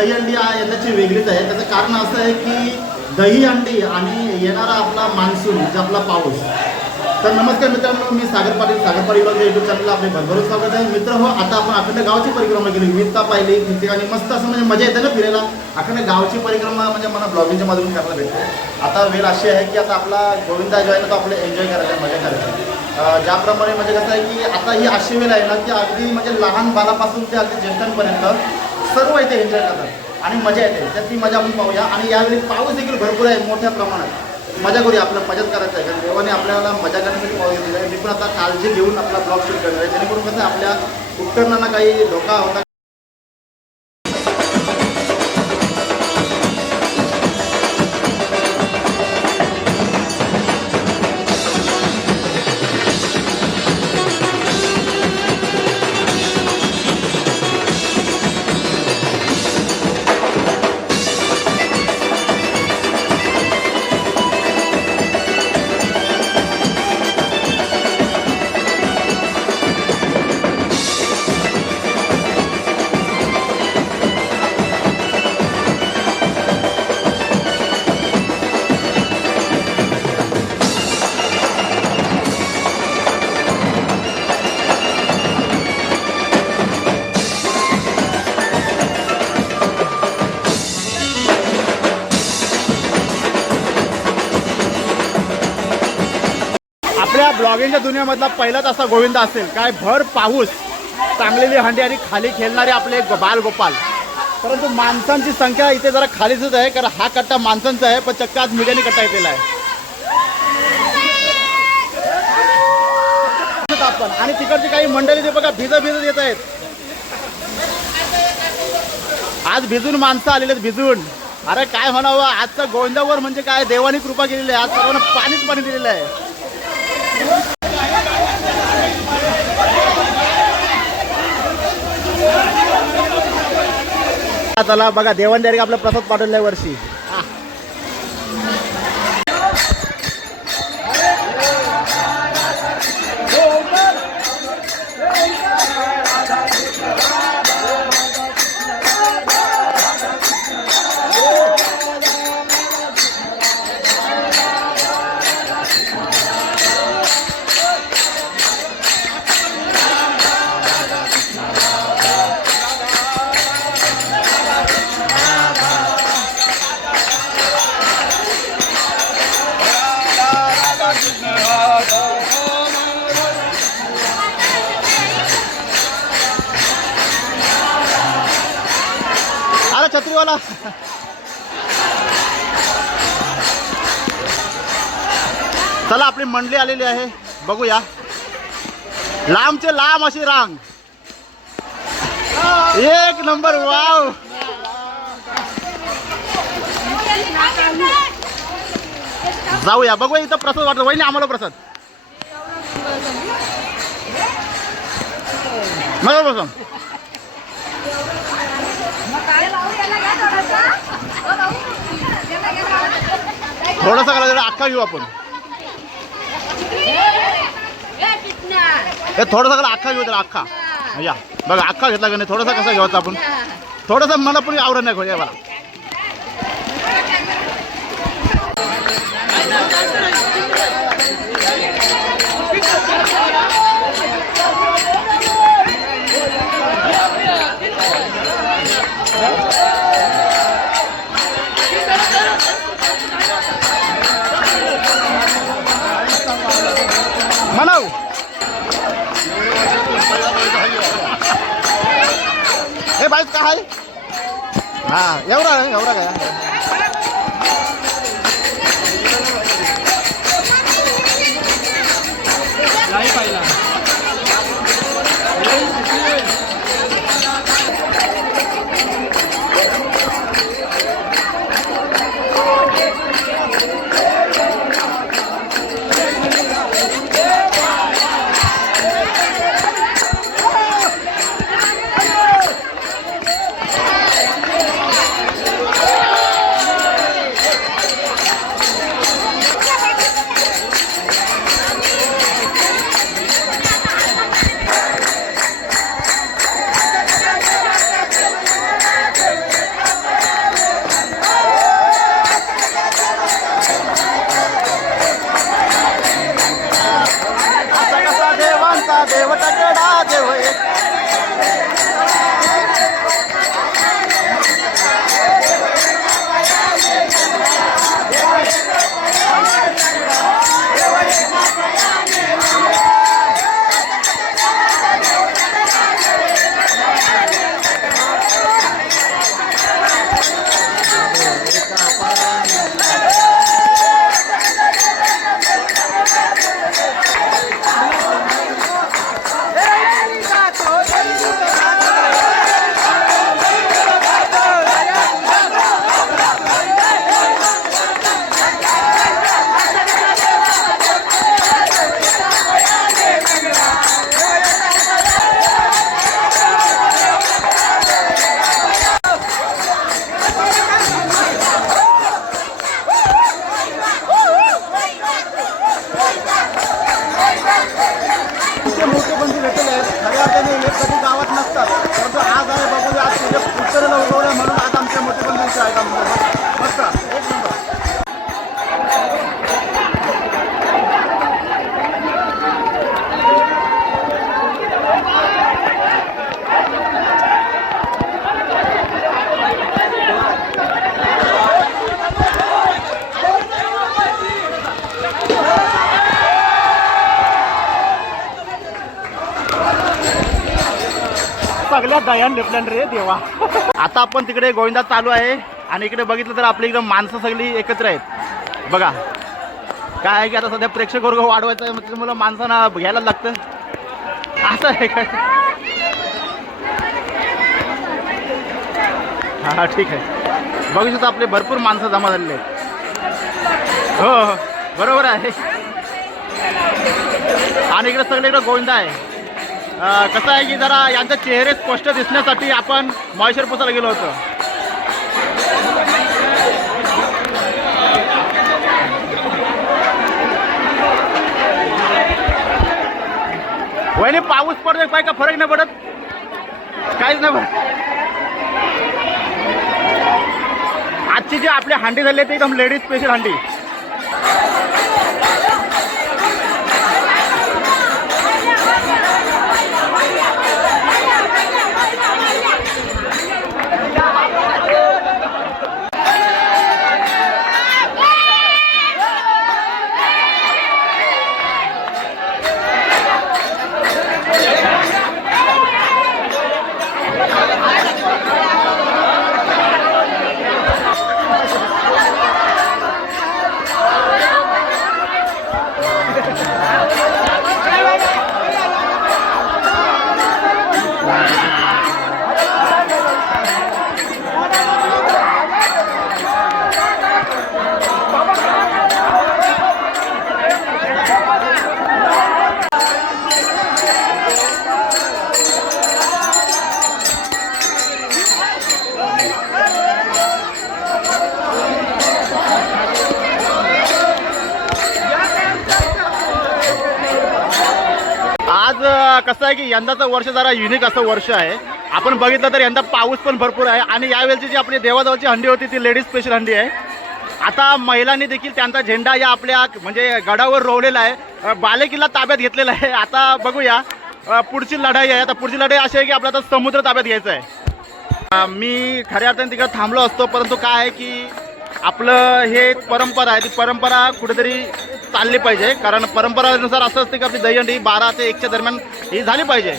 दही अंडी आ- यंदाची वेगळीच आहे. त्याचं कारण असं आहे की दही अंडी आणि येणारा आपला मान्सून जे आपला पाऊस. तर नमस्कार मित्रांनो मी सागर पाटील सागर पाटील युट्यूब चॅनलला आपले भरभरून स्वागत आहे. मित्र हो आता आपण अखंड गावाची परिक्रमा केली. विविधता पाहिली ठिकठिकाणी मस्त असं म्हणजे मजा येते ना फिरायला. अखंड गावची परिक्रमा म्हणजे मला ब्लॉगिंगच्या मधून करायला भेटते. आता वेळ अशी आहे की आता आपला गोविंदा जो आहे ना तो आपले एन्जॉय करायला मजा करायची ज्याप्रमाणे म्हणजे कसं आहे की आता ही अशी वेळ आहे ना की अगदी म्हणजे लहान बालापासून ते अगदी ज्येष्ठांपर्यंत सर्व इथे एन्जॉय करतात. आणि मजा येते. तर ती मजा आपण पाहूया. आणि यावेळी पाऊस देखील भरपूर आहे मोठ्या प्रमाणात. मजा करूया आपलं मजाच करायचं आहे. कारण देवाने आपल्याला मजा करण्यासाठी पाऊस दिलेला आहे. मी पण आता काळजी घेऊन आपला ब्लॉग शूट करणार आहे. जेणेकरून कसं आपल्या उपकरणांना काही धोका होता ब्लॉगिंगच्या दुनियामधला पहिलाच असा गोविंद असेल. काय भर पाऊस चांगलेली हंडी आणि खाली खेळणारे आपले बालगोपाल परंतु माणसांची संख्या इथे जरा खालीच आहे कारण हा कट्टा माणसांचा आहे पण चक्क आज मीडियाने कट्टा येतेला आहे. आपण. आणि तिकडची काही मंडळी ते बघा भिजत भिजत येत आहेत. आज भिजून माणसं आलेले आहेत भिजून. अरे काय म्हणावं आजचं गोविंदावर म्हणजे काय देवानी कृपा केलेली आहे. आज सर्वांना पाणीच पाणी दिलेलं आहे. चला बघा देवान डायरेक्ट आपला प्रसाद पाठवलाय वर्षी आ. चला आपली मंडळी आलेली आहे. बघूया. लांबचे लांब अशी रांग. एक नंबर वाव. जाऊया बघूया इथं प्रसाद वाटतो. वहिनी आम्हाला प्रसाद. मग प्रसाद. थोडासा करा जरा अख्खा घेऊ आपण. हे थोडासा करा अख्खा घेऊ जरा अख्खा. या. बघा अख्खा घेतला का नाही थोडासा कसा घ्यायचा आपण? थोडासा मला पण आवडत नाही खोया मला देव टकडा देव सगळ्या दयान लेपल्यान रे देवा. आता आपण तिकडे गोविंदा चालू आहे. आणि इकडे बघितलं तर आपली इकडे माणसं सगळी एकत्र आहेत. बघा. काय आहे की आता सध्या प्रेक्षक वर्ग वाढवायचा आहे मला माणसांना घ्यायला लागतं. असं आहे काय हा ठीक आहे. बघू शकता आपले भरपूर माणसं जमा झालेले आहेत. हो हो, हो. बरोबर आहे. आणि इकडे सगळे इकडे गोविंदा आहे. कसं आहे की जरा यांचे चेहरे स्पष्ट दिसण्यासाठी आपण मॉइश्चर पुसायला गेलो होतो. वहिनी पाऊस पडतोय काय का फरक नाही पडत? काहीच नाही पडत. आजची जी आपली हांडी झाली आहे ती एकदम लेडीज स्पेशल हांडी. आहे की यंदाचं वर्ष जरा युनिक असं वर्ष आहे. आपण बघितलं तर यंदा पाऊस पण भरपूर आहे आणि यावेळची जी आपली देवाजवळची हंडी होती ती लेडीज स्पेशल हंडी आहे. आता महिलांनी देखील त्यांचा झेंडा या आपल्या म्हणजे गडावर रोवलेला आहे. बालेकिल्ला ताब्यात घेतलेला आहे. आता बघूया. पुढची लढाई आहे. आता पुढची लढाई अशी आहे की आपल्याला आता समुद्र ताब्यात घ्यायचा आहे. मी खऱ्या अर्थाने तिकडे थांबलो असतो परंतु काय आहे की आपलं हे एक परंपरा आहे. ती परंपरा कुठेतरी चालली पाहिजे. कारण परंपरानुसार असं असतं की आपली दहीहंडी बारा ते एकच्या दरम्यान ही झाली पाहिजे.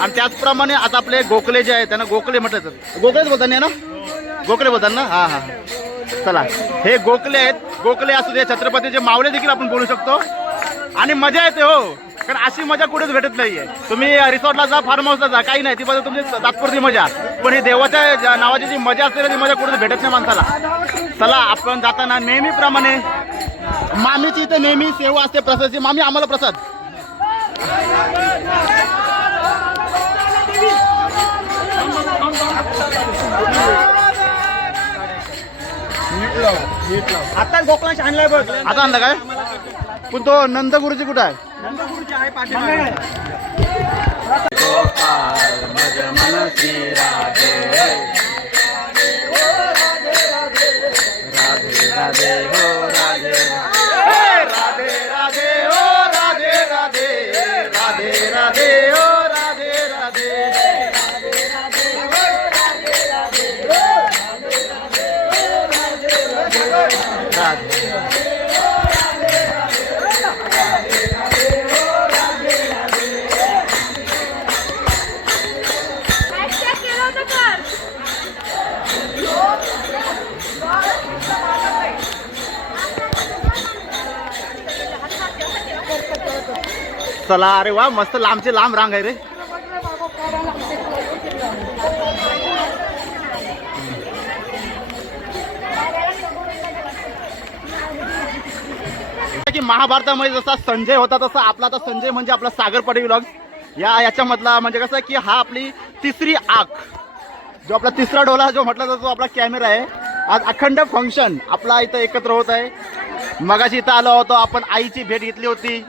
आणि त्याचप्रमाणे आता आपले गोखले जे आहेत त्यांना गोखले म्हटलं जातं. गोखलेच बोलतात ना? गोखले बोलतात ना हां हां. चला. हे गोखले आहेत. गोखले असू दे छत्रपतीचे मावळे देखील आपण बोलू शकतो. आणि मजा येते हो. कारण अशी मजा कुठेच भेटत नाहीये. तुम्ही रिसॉर्टला जा फार्म हाऊसला जा काही नाही. ती बघा तुमची तात्पुरती मजा. पण ही देवाच्या नावाची जी मजा असते ती मजा कुठेच भेटत नाही माणसाला. चला आपण जाताना नेहमीप्रमाणे मामीची इथे नेहमी सेवा असते प्रसादची. मामी आम्हाला प्रसाद. आता गोकुळांश आणलाय बघ. आता आणला काय? पण तो नंदगुरुजी कुठं आहे? नंदगुरुची आहे पाठीमागे. राधे. चला अरे वा मस्त लांबचे लांब रांग आहे रे. की महाभारतामध्ये जसा संजय होता तसा आपला आता संजय म्हणजे आपला सागर पाटील विलॉग या याच्यामधला म्हणजे कसं की हा आपली तिसरी आख जो आपला तिसरा डोला जो म्हटला जातो तो आपला कॅमेरा आहे. आज अखंड फंक्शन आपला इथं एकत्र होत आहे. मगाशी इथं आलो होतो आपण आईची भेट घेतली होती.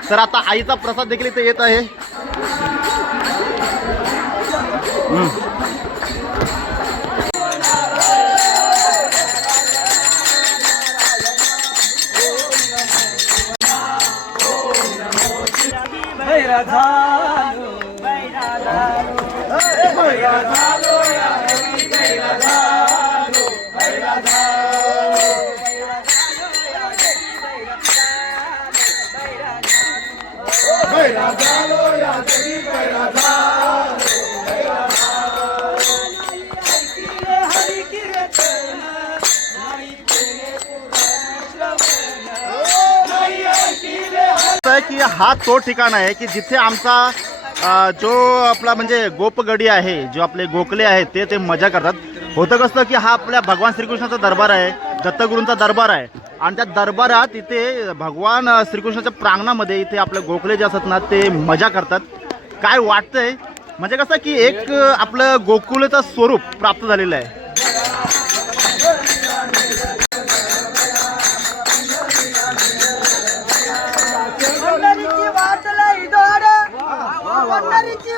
तर आता आईचा प्रसाद देखील इथे येत आहे. झालो की हा तो ठिकाण आहे की जिथे आमचा जो आपला म्हणजे गोपगडी आहे जो आपले गोखले आहेत ते ते मजा करतात. होतं कसं की हा आपल्या भगवान श्रीकृष्णाचा दरबार आहे दत्तगुरूंचा दरबार आहे. आणि त्या दरबारात इथे भगवान श्रीकृष्णाच्या प्रांगणामध्ये इथे आपले गोखले जे असतात ना ते मजा करतात. काय वाटतंय? म्हणजे कसं की एक आपलं गोकुलेचं स्वरूप प्राप्त झालेलं आहे.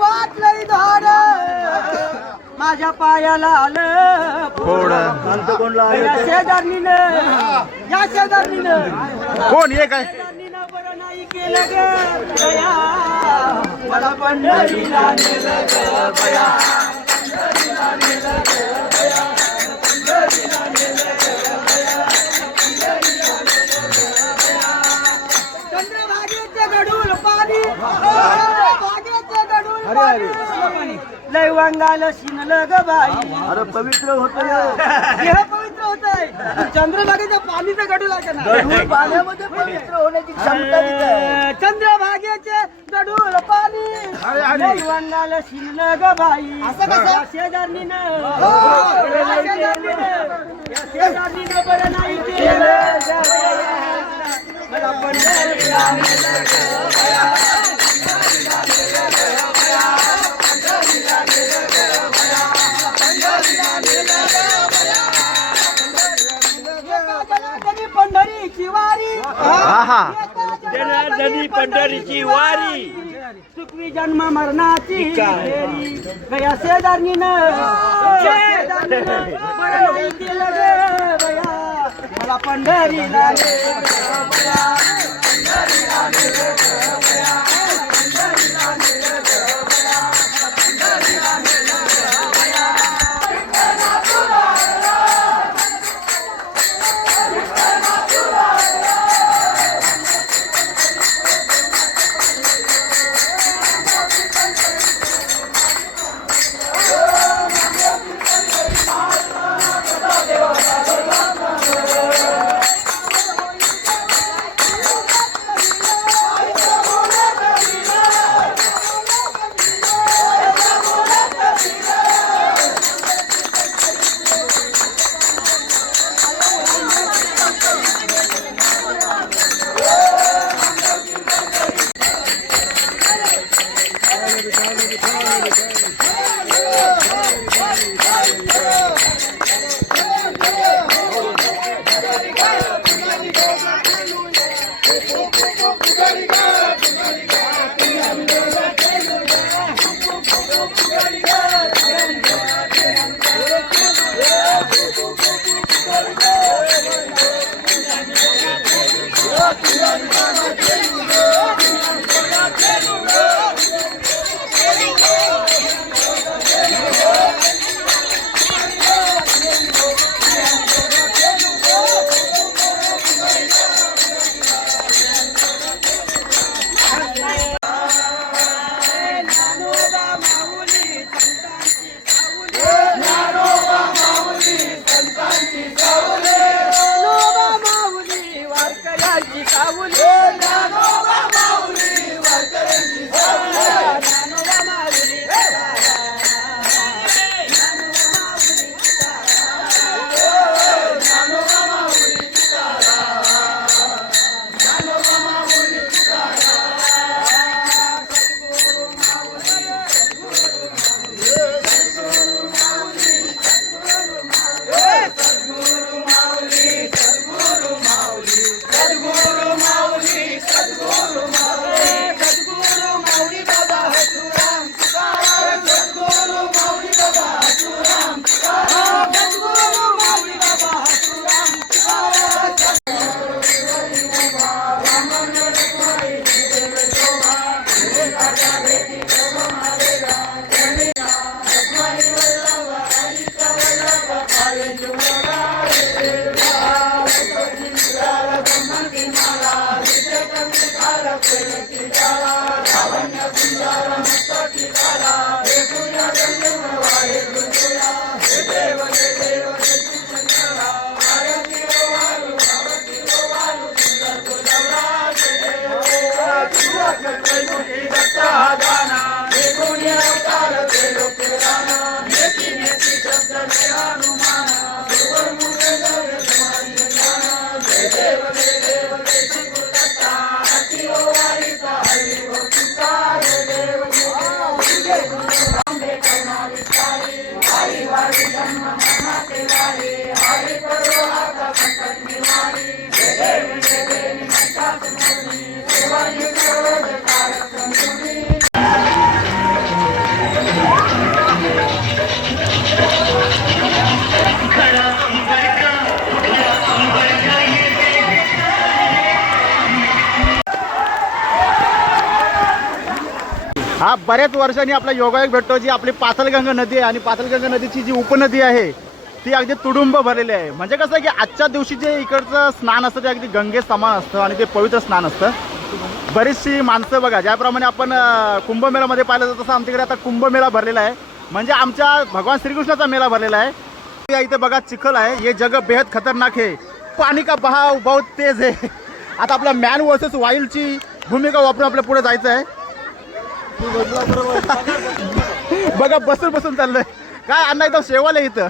वाट लई धाड. माझ्या पायाला आलं फोड. या शेजारणीनं या शेजारणीनं. कोण? हे काय? शेजारणीनं बरं नाही केलं ग बया मला पंढरीला नेलं ग बया चंद्रभागेचे गडूल पाणी. चंद्रभागेचे पाणी. लय वांगाल शिनलं ग बाई. अरे पवित्र होत देह पवित्र होतंय. चंद्रभागेच्या पाणीचं गडूल आहे का नाही? पाण्यामध्ये पवित्र होण्याची क्षमता तिथे आहे. चंद्रभागेचे गडूल पाणी. लय वांगाल शिनलं ग बाई. असं कसं? शेजारणीनं. या शेजारणीनं. या शेजारणीनं बरं नाही केलं. ग. हा हा. जनार्दनी पंढरीची वारी. सुखवी जन्म मरणाची. गया बया. मला पंढरीला नेलं हा बऱ्याच वर्षांनी आपला योगायोग भेटतो जी आपली पाथलगंगा नदी आहे आणि पाथलगंगा नदीची जी उपनदी आहे ती अगदी तुडुंब भरलेली आहे. म्हणजे कसं आहे की आजच्या दिवशी जे इकडचं स्नान असतं ते अगदी गंगे समान असतं आणि ते पवित्र स्नान असतं. बरीचशी माणसं बघा ज्याप्रमाणे आपण अं, कुंभमेळ्यामध्ये पाहिलं जातं तसं आमच्याकडे आता कुंभमेळा भरलेला आहे. म्हणजे आमच्या भगवान श्रीकृष्णाचा मेळा भरलेला आहे. या इथे बघा चिखल आहे. हे जग बेहद खतरनाक आहे पाणी का बहाव बहुत तेज आहे आता आपल्या मॅन वर्सेस वाईल्डची भूमिका वापरून आपल्या पुढे जायचं आहे. बघा बसून बसून चाललंय. काय अण्णा इथं शेवाल आहे इथं?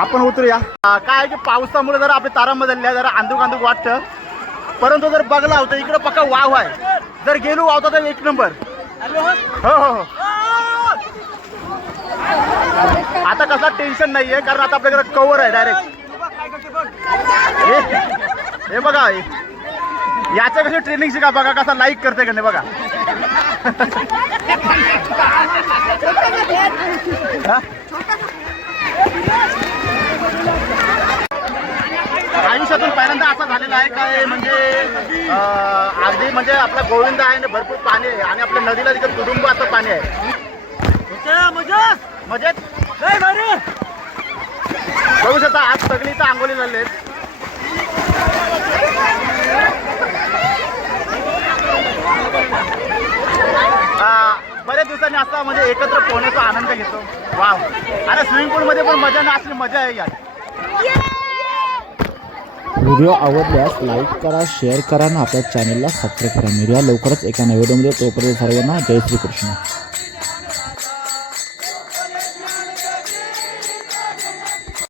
आपण उतरूया. काय आहे की पावसामुळे जरा आपली तारा जरा आंदूक आंदूक वाटतं. परंतु जर बघला होतं इकडं पक्का वाव आहे. जर गेलो वावता तर एक नंबर. हो हो हो. आता कसला टेन्शन नाहीये कारण आता आपल्याकडे कव्हर आहे डायरेक्ट हे बघा याच्या कशी ट्रेनिंग शिका बघा कसा लाईक करते का नाही बघा? आयुष्यातून पहिल्यांदा असं झालेलं आहे काय म्हणजे अगदी म्हणजे आपला गोविंद आहे आणि भरपूर पाणी आहे आणि आपल्या नदीला तिकडे तुडुंब असं पाणी आहे. मजेत? बघू शकता आज सगळी इथं आंघोळी झाले आहेत बऱ्याच दिवसांनी असा म्हणजे एकत्र पोहण्याचा आनंद घेतो. वाव. आणि स्विमिंग पूलमध्ये पण मजा नाही असली मजा आहे यार. व्हिडिओ आवडल्यास लाईक करा शेअर करा आणि आपल्या चॅनलला सबस्क्राईब करा. मिळूया लवकरच एका नव्या व्हिडिओमध्ये तोपर्यंत सर्वांना जय श्री कृष्ण